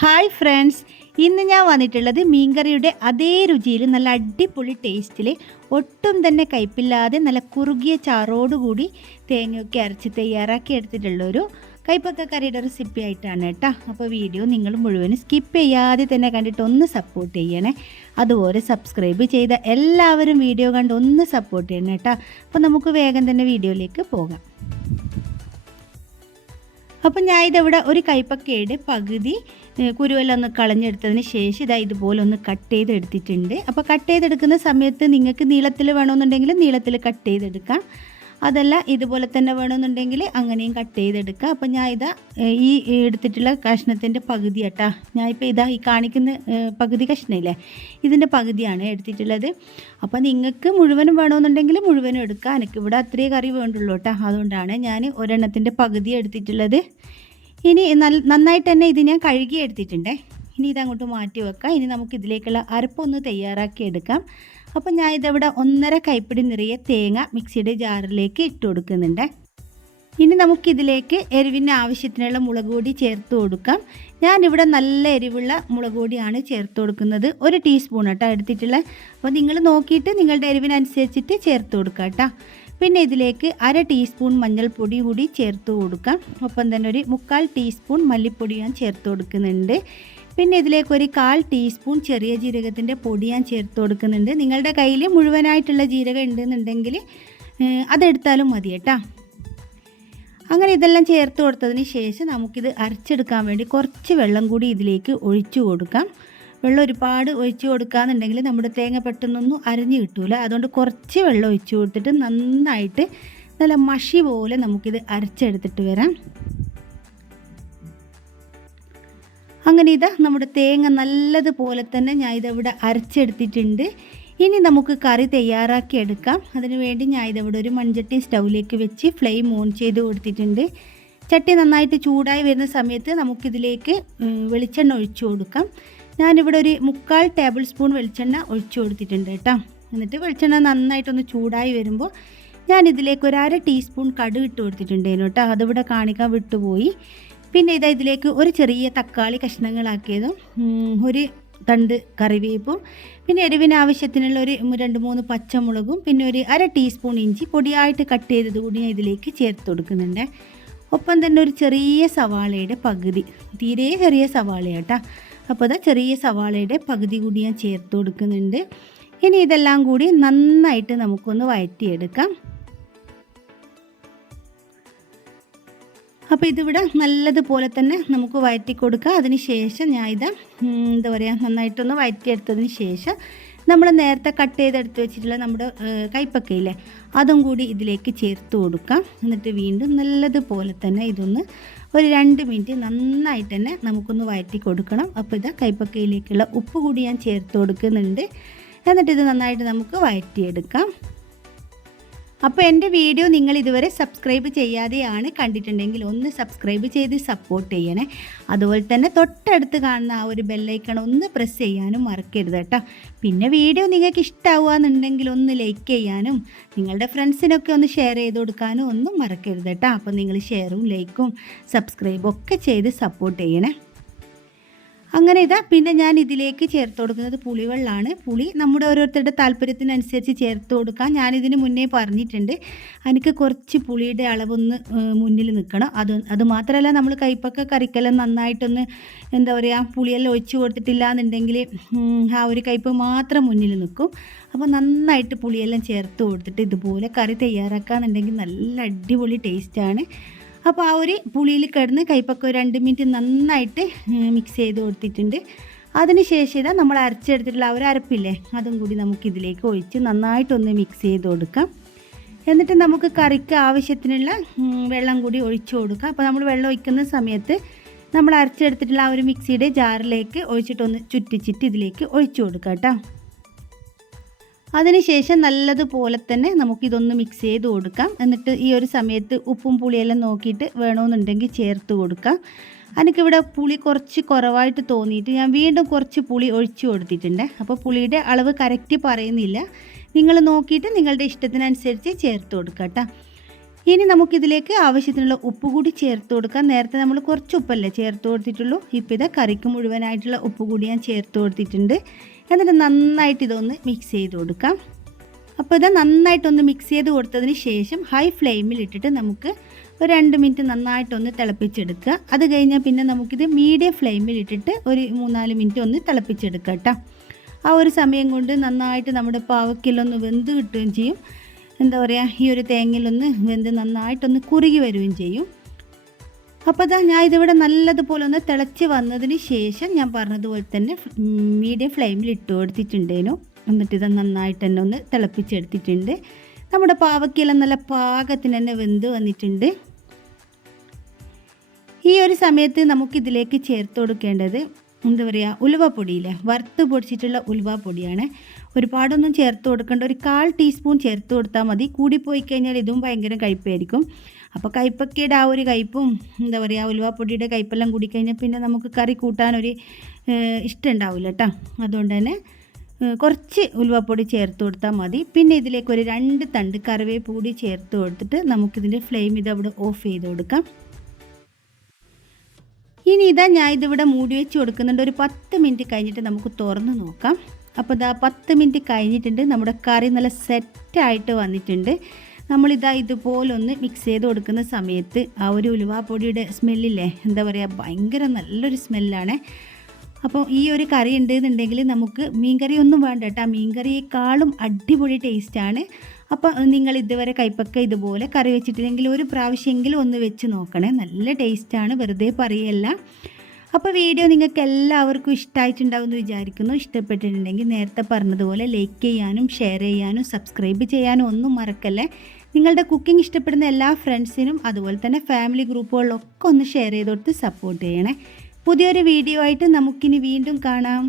Hi friends ഇന്ന് ഞാൻ വന്നിട്ടുള്ളത് മീൻകറിയുടെ അതേ രുചിയിൽ നല്ല അടിപൊളി ടേസ്റ്റിൽ ഒട്ടും തന്നെ കയ്പില്ലാതെ നല്ല കുറുകിയ ചാറോടുകൂടി തേങ്ങയൊക്കെ അരച്ച് തയ്യാറാക്കി എടുത്തിട്ടുള്ളൊരു കൈപ്പക്ക കറിയുടെ റെസിപ്പി ആയിട്ടാണ് കേട്ടോ. അപ്പോൾ വീഡിയോ നിങ്ങൾ മുഴുവനും സ്കിപ്പ് ചെയ്യാതെ തന്നെ കണ്ടിട്ട് ഒന്ന് സപ്പോർട്ട് ചെയ്യണേ. അതുപോലെ സബ്സ്ക്രൈബ് ചെയ്ത എല്ലാവരും വീഡിയോ കണ്ട് ഒന്ന് സപ്പോർട്ട് ചെയ്യണം കേട്ടോ. അപ്പോൾ നമുക്ക് വേഗം തന്നെ വീഡിയോയിലേക്ക് പോകാം. അപ്പം ഞാൻ ഇതവിടെ ഒരു കൈപ്പക്കയുടെ പകുതി കുരുവെല്ലാം ഒന്ന് കളഞ്ഞെടുത്തതിന് ശേഷം ഇതാ ഇതുപോലെ ഒന്ന് കട്ട് ചെയ്തെടുത്തിട്ടുണ്ട്. അപ്പോൾ കട്ട് ചെയ്തെടുക്കുന്ന സമയത്ത് നിങ്ങൾക്ക് നീളത്തിൽ വേണമെന്നുണ്ടെങ്കിൽ നീളത്തിൽ കട്ട് ചെയ്തെടുക്കാം. അതല്ല ഇതുപോലെ തന്നെ വേണമെന്നുണ്ടെങ്കിൽ അങ്ങനെയും കട്ട് ചെയ്തെടുക്കുക. അപ്പം ഞാൻ ഇതാ ഈ എടുത്തിട്ടുള്ള കഷ്ണത്തിന്റെ പകുതി കേട്ടാ ഞാൻ ഇപ്പോൾ ഇതാ ഈ കാണിക്കുന്ന പകുതി കഷ്ണമില്ലേ ഇതിന്റെ പകുതിയാണ് എടുത്തിട്ടുള്ളത്. അപ്പോൾ നിങ്ങൾക്ക് മുഴുവനും വേണമെന്നുണ്ടെങ്കിൽ മുഴുവനും എടുക്കുക എനിക്ക് ഇവിടെ അത്രയേ കറി വേണ്ടുള്ളൂ കേട്ടോ. അതുകൊണ്ടാണ് ഞാൻ ഒരെണ്ണത്തിന്റെ പകുതി എടുത്തിട്ടുള്ളത്. ഇനി നന്നായിട്ട് തന്നെ ഇത് ഞാൻ കഴുകി എടുത്തിട്ടുണ്ടേ. ഇനി ഇതങ്ങോട്ട് മാറ്റി വെക്കാം. ഇനി നമുക്ക് ഇതിലേക്കുള്ള അരപ്പൊന്ന് തയ്യാറാക്കി എടുക്കാം. അപ്പം ഞാൻ ഇതവിടെ ഒന്നര കൈപ്പിടി നിറയെ തേങ്ങ മിക്സിയുടെ ജാറിലേക്ക് ഇട്ട് കൊടുക്കുന്നുണ്ട്. ഇനി നമുക്കിതിലേക്ക് എരിവിന് ആവശ്യത്തിനുള്ള മുളക് പൊടി ചേർത്ത് കൊടുക്കാം. ഞാനിവിടെ നല്ല എരിവുള്ള മുളക് പൊടിയാണ് ചേർത്ത് കൊടുക്കുന്നത്. ഒരു ടീസ്പൂൺ കേട്ടോ എടുത്തിട്ടുള്ള അപ്പോൾ നിങ്ങൾ നോക്കിയിട്ട് നിങ്ങളുടെ എരിവിനനുസരിച്ചിട്ട് ചേർത്ത് കൊടുക്കുക കേട്ടോ. പിന്നെ ഇതിലേക്ക് അര ടീസ്പൂൺ മഞ്ഞൾപ്പൊടി കൂടി ചേർത്ത് കൊടുക്കാം. ഒപ്പം തന്നെ ഒരു മുക്കാൽ ടീസ്പൂൺ മല്ലിപ്പൊടി ഞാൻ ചേർത്ത് കൊടുക്കുന്നുണ്ട്. പിന്നെ ഇതിലേക്ക് ഒരു കാൽ ടീസ്പൂൺ ചെറിയ ജീരകത്തിന്റെ പൊടി ഞാൻ ചേർത്ത് കൊടുക്കുന്നുണ്ട്. നിങ്ങളുടെ കയ്യിൽ മുഴുവനായിട്ടുള്ള ജീരകം ഉണ്ടെന്നുണ്ടെങ്കിൽ അതെടുത്താലും മതി കേട്ടോ. അങ്ങനെ ഇതെല്ലാം ചേർത്ത് കൊടുത്തതിന് ശേഷം നമുക്കിത് അരച്ചെടുക്കാൻ വേണ്ടി കുറച്ച് വെള്ളം കൂടി ഇതിലേക്ക് ഒഴിച്ചു കൊടുക്കാം. വെള്ളം ഒരുപാട് ഒഴിച്ചു കൊടുക്കാന്നുണ്ടെങ്കിൽ നമ്മുടെ തേങ്ങ പെട്ടെന്നൊന്നും അരഞ്ഞു കിട്ടൂല. അതുകൊണ്ട് കുറച്ച് വെള്ളം ഒഴിച്ചു കൊടുത്തിട്ട് നന്നായിട്ട് നല്ല മഷി പോലെ നമുക്കിത് അരച്ചെടുത്തിട്ട് വരാം. അങ്ങനെ ഇതാ നമ്മുടെ തേങ്ങ നല്ലതുപോലെ തന്നെ ഞാൻ ഇതവിടെ അരച്ചെടുത്തിട്ടുണ്ട്. ഇനി നമുക്ക് കറി തയ്യാറാക്കി എടുക്കാം. അതിന് വേണ്ടി ഞാൻ ഇതവിടെ ഒരു മൺചട്ടി സ്റ്റൗവിലേക്ക് വെച്ച് ഫ്ലെയിം ഓൺ ചെയ്ത് കൊടുത്തിട്ടുണ്ട്. ചട്ടി നന്നായിട്ട് ചൂടായി വരുന്ന സമയത്ത് നമുക്കിതിലേക്ക് വെളിച്ചെണ്ണ ഒഴിച്ചു കൊടുക്കാം. ഞാനിവിടെ ഒരു മുക്കാൽ ടേബിൾ സ്പൂൺ വെളിച്ചെണ്ണ ഒഴിച്ചു കൊടുത്തിട്ടുണ്ട് കേട്ടോ. എന്നിട്ട് വെളിച്ചെണ്ണ നന്നായിട്ടൊന്ന് ചൂടായി വരുമ്പോൾ ഞാനിതിലേക്ക് ഒരു അര ടീസ്പൂൺ കടുക് ഇട്ട് കൊടുത്തിട്ടുണ്ടായിരുന്നു കേട്ടോ. അതിവിടെ കാണിക്കാൻ വിട്ടുപോയി. പിന്നെ ഇതാ ഇതിലേക്ക് ഒരു ചെറിയ തക്കാളി കഷ്ണങ്ങളാക്കിയതും ഒരു തണ്ട് കറിവേപ്പും പിന്നെ എരിവിന് ആവശ്യത്തിനുള്ള ഒരു രണ്ട് മൂന്ന് പച്ചമുളകും പിന്നെ ഒരു അര ടീസ്പൂൺ ഇഞ്ചി പൊടിയായിട്ട് കട്ട് ചെയ്തത് കൂടി ഞാൻ ഇതിലേക്ക് ചേർത്ത് കൊടുക്കുന്നുണ്ട്. ഒപ്പം തന്നെ ഒരു ചെറിയ സവാളയുടെ പകുതി തീരെ ചെറിയ സവാളയാട്ടാ. അപ്പോൾ അതാ ചെറിയ സവാളയുടെ പകുതി കൂടി ഞാൻ ചേർത്ത് കൊടുക്കുന്നുണ്ട്. ഇനി ഇതെല്ലാം കൂടി നന്നായിട്ട് നമുക്കൊന്ന് വഴറ്റിയെടുക്കാം. അപ്പോൾ ഇതിവിടെ നല്ലതുപോലെ തന്നെ നമുക്ക് വഴറ്റി കൊടുക്കുക അതിന് ശേഷം ഞാൻ ഇത് എന്താ പറയുക നന്നായിട്ടൊന്ന് വഴറ്റിയെടുത്തതിന് ശേഷം നമ്മൾ നേരത്തെ കട്ട് ചെയ്തെടുത്ത് വെച്ചിട്ടുള്ള നമ്മുടെ കൈപ്പക്കയില്ലേ അതും കൂടി ഇതിലേക്ക് ചേർത്ത് കൊടുക്കാം. എന്നിട്ട് വീണ്ടും നല്ലതുപോലെ തന്നെ ഇതൊന്ന് ഒരു രണ്ട് മിനിറ്റ് നന്നായിട്ട് തന്നെ നമുക്കൊന്ന് വഴറ്റി കൊടുക്കണം അപ്പോൾ ഇതാ കൈപ്പക്കയിലേക്കുള്ള ഉപ്പ് കൂടി ഞാൻ ചേർത്ത് കൊടുക്കുന്നുണ്ട്. എന്നിട്ട് ഇത് നന്നായിട്ട് നമുക്ക് വഴറ്റിയെടുക്കാം. അപ്പോൾ എന്റെ വീഡിയോ നിങ്ങൾ ഇതുവരെ സബ്സ്ക്രൈബ് ചെയ്യാതെയാണ് കണ്ടിട്ടുണ്ടെങ്കിൽ ഒന്ന് സബ്സ്ക്രൈബ് ചെയ്ത് സപ്പോർട്ട് ചെയ്യണേ. അതുപോലെ തന്നെ തൊട്ടടുത്ത് കാണുന്ന ആ ഒരു ബെല്ലൈക്കൺ ഒന്ന് പ്രസ് ചെയ്യാനും മറക്കരുത് കേട്ടോ. പിന്നെ വീഡിയോ നിങ്ങൾക്ക് ഇഷ്ടമാവുകയെന്നുണ്ടെങ്കിൽ ഒന്ന് ലൈക്ക് ചെയ്യാനും നിങ്ങളുടെ ഫ്രണ്ട്സിനൊക്കെ ഒന്ന് ഷെയർ ചെയ്ത് കൊടുക്കാനും ഒന്നും മറക്കരുത് കേട്ടോ. അപ്പോൾ നിങ്ങൾ ഷെയറും ലൈക്കും സബ്സ്ക്രൈബും ഒക്കെ ചെയ്ത് സപ്പോർട്ട് ചെയ്യണേ. അങ്ങനെ ഇതാ പിന്നെ ഞാൻ ഇതിലേക്ക് ചേർത്ത് കൊടുക്കുന്നത് പുളിവെള്ളമാണ്. പുളി നമ്മുടെ ഓരോരുത്തരുടെ താല്പര്യത്തിനനുസരിച്ച് ചേർത്ത് കൊടുക്കാം. ഞാനിതിന് മുന്നേ പറഞ്ഞിട്ടുണ്ട്. എനിക്ക് കുറച്ച് പുളിയുടെ അളവൊന്ന് മുന്നിൽ നിൽക്കണം. അത് അത് മാത്രമല്ല നമ്മൾ കൈപ്പൊക്കെ കറിക്കെല്ലാം നന്നായിട്ടൊന്ന് എന്താ പറയുക പുളിയെല്ലാം ഒഴിച്ച് കൊടുത്തിട്ടില്ല എന്നുണ്ടെങ്കിൽ ആ ഒരു കയ്പ്പ് മാത്രം മുന്നിൽ നിൽക്കും. അപ്പോൾ നന്നായിട്ട് പുളിയെല്ലാം ചേർത്ത് കൊടുത്തിട്ട് ഇതുപോലെ കറി തയ്യാറാക്കാന്നുണ്ടെങ്കിൽ നല്ല അടിപൊളി ടേസ്റ്റാണ്. അപ്പോൾ ആ ഒരു പുളിയിൽ കിടന്ന് കൈപ്പൊക്കെ രണ്ട് മിനിറ്റ് നന്നായിട്ട് മിക്സ് ചെയ്ത് കൊടുത്തിട്ടുണ്ട്. അതിന് ശേഷം ഇതാ നമ്മൾ അരച്ചെടുത്തിട്ടുള്ള ആ ഒരു അരപ്പില്ലേ അതും കൂടി നമുക്ക് ഇതിലേക്ക് ഒഴിച്ച് നന്നായിട്ടൊന്ന് മിക്സ് ചെയ്ത് കൊടുക്കാം. എന്നിട്ട് നമുക്ക് കറിക്ക് ആവശ്യത്തിനുള്ള വെള്ളം കൂടി ഒഴിച്ചു കൊടുക്കാം. അപ്പോൾ നമ്മൾ വെള്ളം ഒഴിക്കുന്ന സമയത്ത് നമ്മൾ അരച്ചെടുത്തിട്ടുള്ള ആ ഒരു മിക്സിയുടെ ജാറിലേക്ക് ഒഴിച്ചിട്ടൊന്ന് ചുറ്റിച്ചിട്ട് ഇതിലേക്ക് ഒഴിച്ചു കൊടുക്കാം കേട്ടോ. അതിനുശേഷം നല്ലതുപോലെ തന്നെ നമുക്കിതൊന്ന് മിക്സ് ചെയ്ത് കൊടുക്കാം. എന്നിട്ട് ഈ ഒരു സമയത്ത് ഉപ്പും പുളിയെല്ലാം നോക്കിയിട്ട് വേണമെന്നുണ്ടെങ്കിൽ ചേർത്ത് കൊടുക്കാം. എനിക്കിവിടെ പുളി കുറച്ച് കുറവായിട്ട് തോന്നിയിട്ട് ഞാൻ വീണ്ടും കുറച്ച് പുളി ഒഴിച്ചു കൊടുത്തിട്ടുണ്ട്. അപ്പോൾ പുളിയുടെ അളവ് കറക്റ്റ് പറയുന്നില്ല. നിങ്ങൾ നോക്കിയിട്ട് നിങ്ങളുടെ ഇഷ്ടത്തിനനുസരിച്ച് ചേർത്ത് കൊടുക്കാം കേട്ടോ. ഇനി നമുക്കിതിലേക്ക് ആവശ്യത്തിനുള്ള ഉപ്പ് കൂടി ചേർത്ത് കൊടുക്കാം. നേരത്തെ നമ്മൾ കുറച്ച് ഉപ്പല്ലേ ചേർത്ത് കൊടുത്തിട്ടുള്ളൂ. ഇപ്പോൾ ഇതാ കറിക്ക് മുഴുവനായിട്ടുള്ള ഉപ്പ് കൂടി ഞാൻ ചേർത്ത് കൊടുത്തിട്ടുണ്ട്. എന്നിട്ട് നന്നായിട്ട് ഇതൊന്ന് മിക്സ് ചെയ്ത് കൊടുക്കാം. അപ്പോൾ ഇത് നന്നായിട്ടൊന്ന് മിക്സ് ചെയ്ത് കൊടുത്തതിന് ശേഷം ഹൈ ഫ്ലെയിമിൽ ഇട്ടിട്ട് നമുക്ക് ഒരു രണ്ട് മിനിറ്റ് നന്നായിട്ടൊന്ന് തിളപ്പിച്ചെടുക്കുക. അത് കഴിഞ്ഞാൽ പിന്നെ നമുക്കിത് മീഡിയം ഫ്ലെയിമിൽ ഇട്ടിട്ട് ഒരു മൂന്നാൽ മിനിറ്റ് ഒന്ന് തിളപ്പിച്ചെടുക്കുക കേട്ടോ. ആ ഒരു സമയം കൊണ്ട് നന്നായിട്ട് നമ്മുടെ പാവക്കിലൊന്ന് വെന്ത് കിട്ടുകയും ചെയ്യും. എന്താ പറയുക ഈ ഒരു തേങ്ങയിലൊന്ന് വെന്ത് നന്നായിട്ടൊന്ന് കുറുകി വരികയും ചെയ്യും. അപ്പോൾ ഇതാ ഞാൻ ഇതിവിടെ നല്ലതുപോലെ ഒന്ന് തിളച്ച് വന്നതിന് ശേഷം ഞാൻ പറഞ്ഞതുപോലെ തന്നെ മീഡിയം ഫ്ലെയിമിൽ ഇട്ട് കൊടുത്തിട്ടുണ്ടേനു. എന്നിട്ട് ഇത് നന്നായിട്ട് തന്നെ ഒന്ന് തിളപ്പിച്ചെടുത്തിട്ടുണ്ട്. നമ്മുടെ പാവയ്ക്കെല്ലാം നല്ല പാകത്തിന് തന്നെ വെന്ത് വന്നിട്ടുണ്ട്. ഈ ഒരു സമയത്ത് നമുക്കിതിലേക്ക് ചേർത്ത് കൊടുക്കേണ്ടത് എന്താ പറയുക ഉലുവപ്പൊടിയില്ലേ? വറുത്ത് പൊടിച്ചിട്ടുള്ള ഉലുവപ്പൊടിയാണ്. ഒരുപാടൊന്നും ചേർത്ത് കൊടുക്കേണ്ട ഒരു കാൽ ടീസ്പൂൺ ചേർത്ത് കൊടുത്താൽ മതി. കൂടിപ്പോയി കഴിഞ്ഞാൽ ഇതും ഭയങ്കര കയ്പ്പായിരിക്കും. അപ്പോൾ കയ്പ്പക്കയുടെ ആ ഒരു കയ്പ്പും എന്താ പറയുക ഉലുവാപ്പൊടിയുടെ കയ്പ്പെല്ലാം കൂടിക്കഴിഞ്ഞാൽ പിന്നെ നമുക്ക് കറി കൂട്ടാനൊരു ഇഷ്ടം ഉണ്ടാവില്ല കേട്ടോ അതുകൊണ്ട് തന്നെ കുറച്ച് ഉലുവപ്പൊടി ചേർത്ത് കൊടുത്താൽ മതി. പിന്നെ ഇതിലേക്ക് ഒരു രണ്ട് തണ്ട് കറിവേപ്പ് കൂടി ചേർത്ത് കൊടുത്തിട്ട് നമുക്കിതിന്റെ ഫ്ലെയിം ഇത് അവിടെ ഓഫ് ചെയ്ത് കൊടുക്കാം. ഇനി ഇതാ ഞാൻ ഇതിവിടെ മൂടി വെച്ച് കൊടുക്കുന്നുണ്ട്. ഒരു പത്ത് മിനിറ്റ് കഴിഞ്ഞിട്ട് നമുക്ക് തുറന്ന് നോക്കാം. അപ്പോൾ ഇതാ പത്ത് മിനിറ്റ് കഴിഞ്ഞിട്ടുണ്ട്. നമ്മുടെ കറി നല്ല സെറ്റായിട്ട് വന്നിട്ടുണ്ട്. നമ്മളിതാ ഇതുപോലൊന്ന് മിക്സ് ചെയ്ത് കൊടുക്കുന്ന സമയത്ത് ആ ഒരു ഉലുവാപ്പൊടിയുടെ സ്മെല്ലില്ലേ എന്താ പറയുക ഭയങ്കര നല്ലൊരു സ്മെല്ലാണ് അപ്പോൾ ഈ ഒരു കറി ഉണ്ടെന്നുണ്ടെങ്കിൽ നമുക്ക് മീൻകറി ഒന്നും വേണ്ട കേട്ടോ. മീൻകറിയേക്കാളും അടിപൊളി ടേസ്റ്റാണ് അപ്പോൾ നിങ്ങൾ ഇതുവരെ കൈപ്പക്ക ഇതുപോലെ കറി വെച്ചിട്ടില്ലെങ്കിൽ ഒരു പ്രാവശ്യമെങ്കിലും ഒന്ന് വെച്ച് നോക്കണേ. നല്ല ടേസ്റ്റാണ് വെറുതെ പറയല്ല. അപ്പോൾ വീഡിയോ നിങ്ങൾക്ക് എല്ലാവർക്കും ഇഷ്ടമായിട്ടുണ്ടാവും എന്ന് വിചാരിക്കുന്നു. ഇഷ്ടപ്പെട്ടിട്ടുണ്ടെങ്കിൽ നേരത്തെ പറഞ്ഞതുപോലെ ലൈക്ക് ചെയ്യാനും ഷെയർ ചെയ്യാനും സബ്സ്ക്രൈബ് ചെയ്യാനും ഒന്നും മറക്കല്ലേ. നിങ്ങളുടെ കുക്കിംഗ് ഇഷ്ടപ്പെടുന്ന എല്ലാ ഫ്രണ്ട്സിനും അതുപോലെ തന്നെ ഫാമിലി ഗ്രൂപ്പുകളിലൊക്കെ ഒന്ന് ഷെയർ ചെയ്ത് കൊടുത്ത് സപ്പോർട്ട് ചെയ്യണേ. പുതിയൊരു വീഡിയോ ആയിട്ട് നമുക്കിനി വീണ്ടും കാണാം.